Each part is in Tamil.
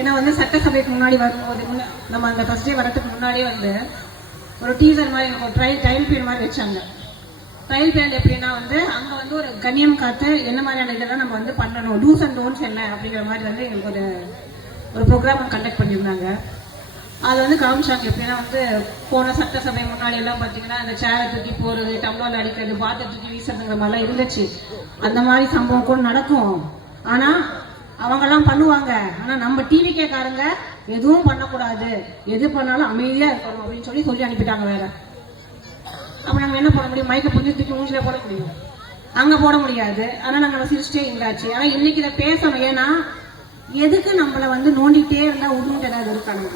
ஏன்னா வந்து சட்டசபைக்கு முன்னாடி வரும்போது நம்ம அந்த ஃபர்ஸ்ட் டே வரதுக்கு முன்னாடியே வந்து ஒரு டீசர் மாதிரி ஒரு ட்ரையல் பீரியட் மாதிரி வச்சாங்க. ட்ரையல் பீரியட் எப்படின்னா வந்து அங்கே வந்து ஒரு கண்ணியம் காத்து என்ன மாதிரியான இதெல்லாம் நம்ம வந்து பண்ணணும், டூஸ் அண்ட் டோன்ட்ஸ் என்ன அப்படிங்கிற மாதிரி வந்து எங்களுக்கு ஒரு ப்ரோக்ராம் கண்டக்ட் பண்ணியிருந்தாங்க. அது வந்து காமிச்சாங்க. எப்படின்னா வந்து போன சட்டசபை முன்னாடி எல்லாம் பார்த்தீங்கன்னா அந்த சேரை தூக்கி போகிறது, டம்ளர் அடிக்கிறது, பாத்தை தூக்கி வீசுறதுங்கிற மாதிரிலாம் இருந்துச்சு. அந்த மாதிரி சம்பவம் கூட நடக்கும். ஆனால் அவங்கெல்லாம் பண்ணுவாங்க. ஆனால் நம்ம டிவிகேக்காரங்க எதுவும் பண்ணக்கூடாது, எது பண்ணாலும் அமைதியாக இருக்கணும் அப்படின்னு சொல்லி அனுப்பிட்டாங்க வேற. அப்போ நாங்கள் என்ன பண்ண முடியும்? மைக்கை புரிஞ்சு தூக்கி மூஞ்சில போட முடியும், அங்கே போட முடியாது. ஆனால் நாங்கள் சிரிச்சிட்டே இருந்தாச்சு. ஆனால் இன்னைக்கு இதை பேசணும். ஏன்னா எதுக்கு நம்மளை வந்து நோண்டிகிட்டே இருந்தால் உடுங்கிட்டு ஏதாவது இருக்காங்க.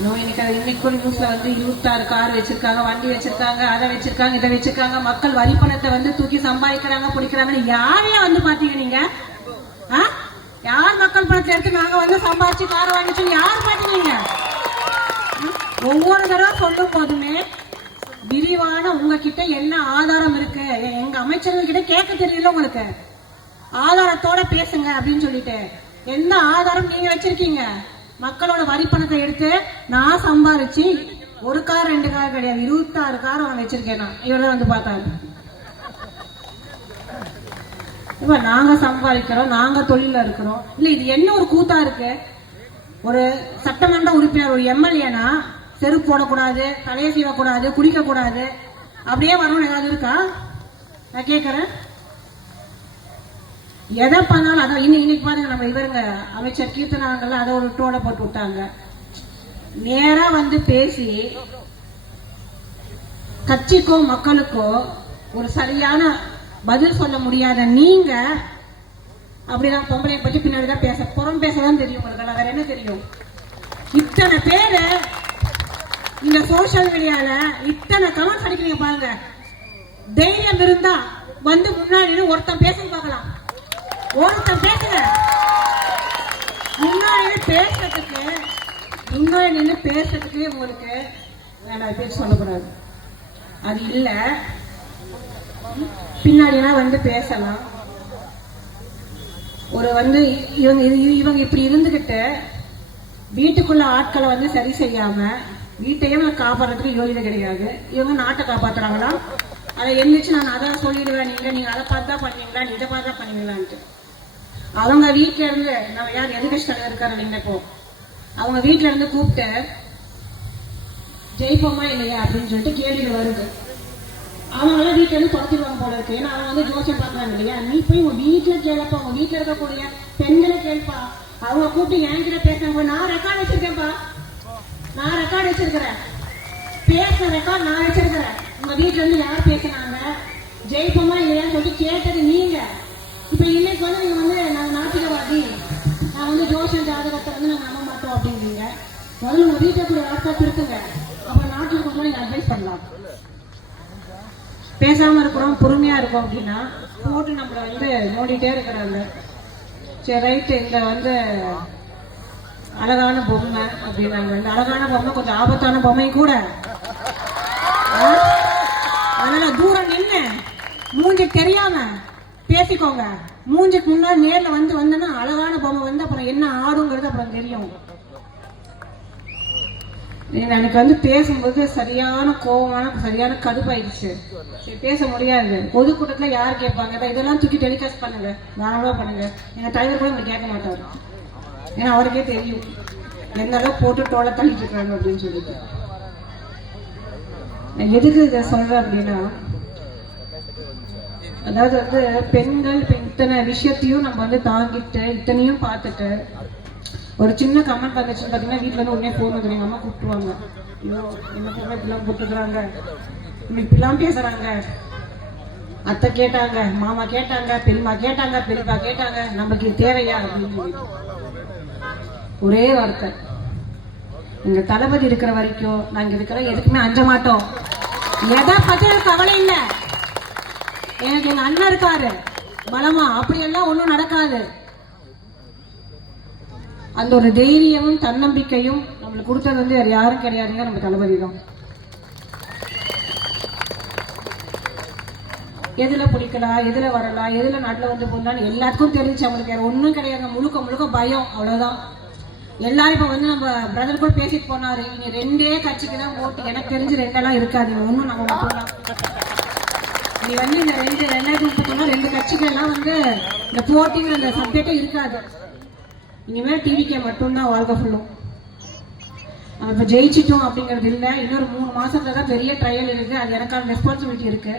இன்னைக்கு நியூஸ்ல வந்து 26 கார் வச்சிருக்காங்க, வண்டி வச்சிருக்காங்க, அதை வச்சிருக்காங்க, இதை வச்சிருக்காங்க, மக்கள் வரி பணத்தை வந்து தூக்கி சம்பாதிக்கிறாங்க, பிடிக்கிறாங்கன்னு யாரையும் வந்து பாத்தீங்க நீங்க? யார் மக்கள் பணத்தை எடுத்து நாங்க வந்து சம்பாதிச்சு கார் வாங்கி சொல்லி யார் பாத்தீங்க? ஒவ்வொரு தடவை சொல்லும் போதுமே விரிவான உங்ககிட்ட என்ன ஆதாரம் இருக்கு, எங்க அமைச்சர்கள் கிட்ட கேட்க தெரியல உங்களுக்கு, ஆதாரத்தோட பேசுங்க அப்படின்னு சொல்லிட்டு. எந்த ஆதாரம் நீங்க வச்சிருக்கீங்க? மக்களோட வரி பணத்தை எடுத்து நான் சம்பாரிச்சு ஒரு கார் 2 கார் கிடையாது 26 கார் அவன் வச்சிருக்கேன். நான் இவரை வந்து பார்த்தாரு. இப்ப நாங்க சம்பாதிக்கிறோம், நாங்க தொழில இருக்கிறோம். இல்ல இது என்ன ஒரு கூத்தா இருக்கு? ஒரு சட்டமன்ற உறுப்பினர், ஒரு எம்எல்ஏனா செருப்பு போடக்கூடாது, தலையை செய்யக்கூடாது, குடிக்க கூடாது, அப்படியே வரணும் ஏதாவது இருக்கா? நான் கேட்கறேன். எதை பண்ணாலும் அதான் இன்னைக்கு பாருங்க, நம்ம இவருங்க அமைச்சர் கீர்த்தனாங்கள்ல அதை ஒரு டோட போட்டு விட்டாங்க. நேரா வந்து பேசி கட்சிக்கோ மக்களுக்கோ ஒரு சரியான பதில் சொல்ல முடியாத நீங்க அப்படிதான் பொம்பளையை பற்றி பின்னாடிதான் புறம் பேசதான் தெரியும் உங்களுக்கு. வேற என்ன தெரியும்? இத்தனை பேரு இந்த சோசியல் மீடியால இத்தனை கமெண்ட்ஸ் அடிக்கிறீங்க பாருங்க. தைரியம் இருந்தா வந்து முன்னாடி ஒருத்தன் பேச பார்க்கலாம், ஒருத்தன் பேசுங்க. முன்னாடி பேசுறதுக்கு உங்களுக்கு வேண்டாம் பேச்சு சொல்லக்கூடாது. அது இல்ல பின்னாடிலாம் வந்து பேசலாம். ஒரு வந்து இவங்க இப்படி இருந்துகிட்டு வீட்டுக்குள்ள ஆட்களை வந்து சரி செய்யாம வீட்டையும் காப்பாற்றுறதுக்கு யோகிதை கிடையாது. இவங்க நாட்டை காப்பாத்துறாங்களா? அதை எந்திரிச்சு நான் அதான் சொல்லிடுவேன், நீங்க அதை பார்த்தா பண்ணுவீங்களா, இதை பார்த்தா பண்ணுவீங்களான்ட்டு. அவங்க வீட்டுல இருந்து நம்ம யார் எதுகட்சி இருக்காரு இல்லைங்க, இப்போ அவங்க வீட்டுல இருந்து கூப்பிட்டு ஜெயிப்போமா இல்லையா அப்படின்னு சொல்லிட்டு கேள்வி வருது. அவங்களாம் வீட்டுல இருந்து துரத்திடுவாங்க போல இருக்கு. ஏன்னா அவங்க வந்து ஜோசியம் பாக்குறாங்க இல்லையா. நீ போய் உங்க வீட்டுல கேளப்பா, உங்க வீட்டுல இருக்கக்கூடிய பெண்களை கேள்ப்பா. அவங்க கூப்பிட்டு என்கிட்ட பேசுறாங்க. நான் ரெக்கார்டு வச்சிருக்கேன்ப்பா, நான் ரெக்கார்டு வச்சிருக்கிறேன், பேசுற ரெக்கார்டு நான் வச்சிருக்கிறேன். உங்க வீட்டுல இருந்து யார் பேசினாங்க, ஜெயிப்போமா இல்லையான்னு சொல்லிட்டு கேட்டது நீங்க. இப்ப இன்னைக்கு வந்து நீங்க வந்து நாங்க நாட்டிகவாதி, நான் வந்து ஜோசியம் ஜாதகத்தை வந்து நாங்க நம்ப மாட்டோம் அப்படிங்கிறீங்க. முதல்ல உங்க வீட்டை கூட ஆட்கள் இருக்குங்க, அப்புறம் நாட்டுக்கு கொஞ்சம் நீங்க அட்வைஸ் பண்ணலாம். பேசாம இருக்கிறோம், பொறுமையா இருக்கும் அப்படின்னா போட்டு நம்மள வந்து நோண்டிட்டே இருக்கிறாங்க. சரி ரைட்டு, இந்த வந்து அழகான பொம்மை அப்படின்னாங்க. இந்த அழகான பொம்மை கொஞ்சம் ஆபத்தான பொம்மை கூட. அதனால தூரம் நின்று மூஞ்சி தெரியாம பேசிக்கோங்க. மூஞ்சிக்கு முன்னாடி நேர்ல வந்தேன்னா அழகான பொம்மை வந்து அப்புறம் என்ன ஆடுங்கிறது அப்புறம் தெரியும். எனக்கு வந்து பேசும்போது சரியான கோபமான சரியான கடுப்பாயிடுச்சு. சரி பேச முடியாது. பொதுக்கூட்டத்துல யார் கேட்பாங்க? இதெல்லாம் தூக்கி டெலிகாஸ்ட் பண்ணுங்க, தாராளமா பண்ணுங்க. எங்க தலைவர் கூட உங்களுக்கு கேட்க மாட்டாரு. ஏன்னா அவருக்கே தெரியும் எந்த அளவுக்கு போட்டு டோலை தள்ளிட்டு இருக்காங்க அப்படின்னு சொல்லிட்டு. எதுக்கு இதை சொல்றேன் அப்படின்னா, அதாவது வந்து பெண்கள் இத்தனை விஷயத்தையும் நம்ம வந்து தாங்கிட்டு இத்தனையும் பார்த்துட்டு ஒரு சின்ன கமெண்ட் வந்துச்சுன்னு பார்த்தீங்கன்னா வீட்டில் வந்து உடனே போன் வந்து எங்கள் அம்மா கூப்பிட்டுருவாங்க. ஐயோ என்ன பொண்ணு இப்படிலாம் போட்டுக்கிறாங்க, இப்படிலாம் பேசுறாங்க, அத்தை கேட்டாங்க, மாமா கேட்டாங்க, பெரியம்மா கேட்டாங்க, பெரியப்பா கேட்டாங்க, நமக்கு தேவையா அப்படின்னு சொல்லிட்டு ஒரே வார்த்தை. எங்க தளபதி இருக்கிற வரைக்கும் நாங்க இருக்கிற எதுக்குமே அஞ்ச மாட்டோம். எதை பத்தி எனக்கு கவலை இல்லை. எனக்கு எங்க அண்ணன் இருக்காரு பலமா, அப்படியெல்லாம் ஒன்றும் நடக்காது. அந்த ஒரு தைரியமும் தன்னம்பிக்கையும் நம்மளுக்கு கொடுத்தது வந்து வேற யாரும் கிடையாதுங்க, நம்ம தளபதி தான். எதில் பிடிக்கலாம், எதில் வரலாம், எதில் நாட்டில் வந்து போடலான்னு எல்லாத்துக்கும் தெரிஞ்சு அவங்களுக்கு வேறு ஒன்றும் கிடையாது. முழுக்க முழுக்க பயம், அவ்வளோதான். எல்லாரும் இப்போ வந்து நம்ம பிரதர் கூட பேசிட்டு போனாரு, இனி 2 கட்சிக்கு தான் ஓட்டு. எனக்கு தெரிஞ்சு 2 இருக்காது, ஒன்றும் நம்ம மட்டும்தான். நீ வந்து இந்த 2031 2 கட்சிகள்லாம் வந்து இந்த போட்டிங்கிற அந்த சப்ஜெக்டே இருக்காது. இனிமேல் டிவிக்கே மட்டும்தான் வாழ்க்கை ஃபுல்லும். நம்ம இப்போ ஜெயிச்சிட்டோம் அப்படிங்கிறது இல்லை. இன்னொரு 3 மாசத்துல தான் பெரிய ட்ரையல் இருக்கு. அது எனக்கான ரெஸ்பான்சிபிலிட்டி இருக்கு.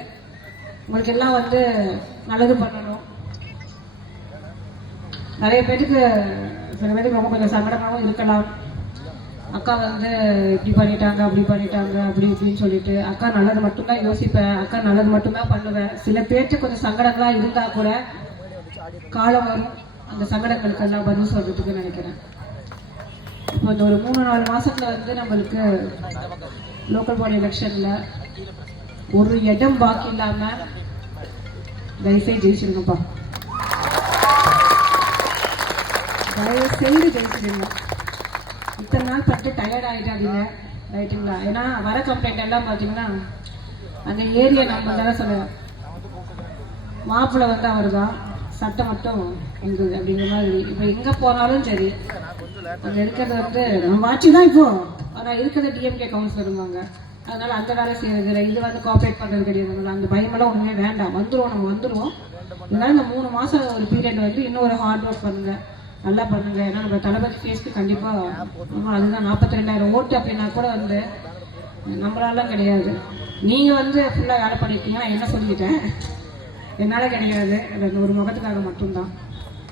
உங்களுக்கு எல்லாம் வந்து நல்லது பண்ணணும். நிறைய பேருக்கு சில பேருக்கு ரொம்ப கொஞ்சம் சங்கடமாகவும் இருக்கலாம். அக்கா வந்து இப்படி பண்ணிட்டாங்க, அப்படி பண்ணிட்டாங்க, அப்படி இப்படின்னு சொல்லிட்டு. அக்கா நல்லது மட்டும்தான் யோசிப்பேன், அக்கா நல்லது மட்டும்தான் பண்ணுவேன். சில பேருக்கு கொஞ்சம் சங்கடங்களா இருந்தா கூட காலம் வரும், அந்த சங்கடங்களுக்கு எல்லாம் பதில் சொல்றதுக்கு நினைக்கிறேன். இப்போ இந்த ஒரு 3-4 மாசத்துல வந்து நம்மளுக்கு லோக்கல் பாடி எலெக்ஷன்ல ஒரு இடம் பாக்கி இல்லாம தயவுசெய்து ஜெயிச்சிருங்கப்பா. தயவு செய்து ஜெயிச்சிருங்க. இத்தனை நாள் பட்டு டயர்ட் ஆகிட்டாதீங்க, ரைட்டுங்களா? ஏன்னா வர கம்ப்ளைண்ட் எல்லாம் பார்த்தீங்கன்னா அந்த ஏரியா நம்ம தானே சொல்லுவேன், மாப்பிள்ளை வந்து அவர் தான், சட்டை மட்டும் எங்குது அப்படிங்கிற மாதிரி. இப்போ எங்கே போனாலும் சரி, அங்கே இருக்கிறது வந்து நம்ம ஆட்சி தான் இப்போ, ஆனால் இருக்கிறது டிஎம்கே கவுன்சிலருவாங்க. அதனால அந்த வேலை செய்யறது இல்லை, இது வந்து கோஆப்ரேட் பண்ணுறது கிடையாது. அந்த பயமெல்லாம் ஒன்றுமே வேண்டாம், வந்துடுவோம், நம்ம வந்துடுவோம். இதனால இந்த 3 மாதம் ஒரு பீரியட் வந்து இன்னும் ஒரு ஹார்ட் ஒர்க் பண்ணுங்க, நல்லா பண்ணுங்க. ஏன்னா நம்ம தளபதி ஃபேஸ்க்கு கண்டிப்பாக அதுதான் 42,000 ஓட்டு அப்படின்னா கூட வந்து நம்மளாலாம் கிடையாது. நீங்கள் வந்து ஃபுல்லாக வேலை பண்ணியிருக்கீங்க, நான் என்ன சொல்லிட்டேன், என்னால் கிடையாது. அது ஒரு முகத்துக்காக மட்டும்தான்.